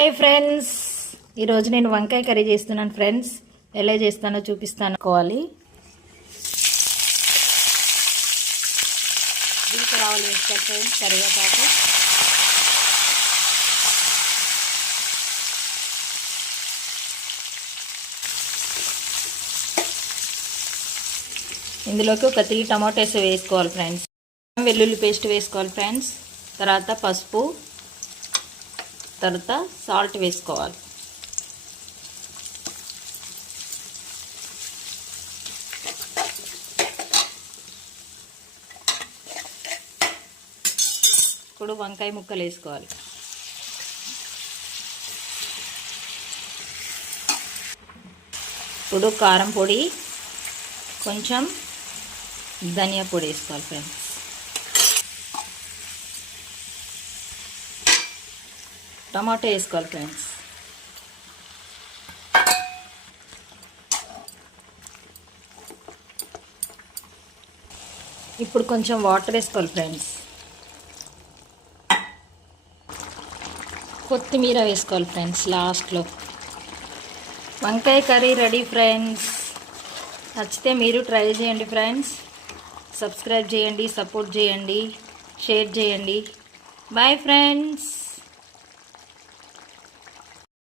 Hi friends, ఈరోజు నేను వంకాయ కర్రీ చేస్తున్నాను ఫ్రెండ్స్. ఎలా చేస్తానో చూపిస్తాను. కోవాలి జీలకర్ర ఆవాలు వేసుకోవాలి ఫ్రెండ్స్, కరివేపాకు, ఇందులోకి ఒక 3 టమాటోస్ వేసుకోవాలి ఫ్రెండ్స్. వెల్లుల్లి పేస్ట్ వేసుకోవాలి ఫ్రెండ్స్. తర్వాత పసుపు, తర్వాత సాల్ట్ వేసుకోవాలి. ఇప్పుడు వంకాయ ముక్కలు వేసుకోవాలి. ఇప్పుడు కారం పొడి, కొంచెం ధనియా పొడి వేసుకోవాలి ఫ్రెండ్స్. టమాటో వేసుకోవాలి ఫ్రెండ్స్. ఇప్పుడు కొంచెం వాటర్ వేసుకోవాలి ఫ్రెండ్స్. కొత్తిమీర వేసుకోవాలి ఫ్రెండ్స్ లాస్ట్లో. వంకాయ కర్రీ రెడీ ఫ్రెండ్స్. నచ్చితే మీరు ట్రై చేయండి ఫ్రెండ్స్. సబ్స్క్రైబ్ చేయండి, సపోర్ట్ చేయండి, షేర్ చేయండి. Bye friends.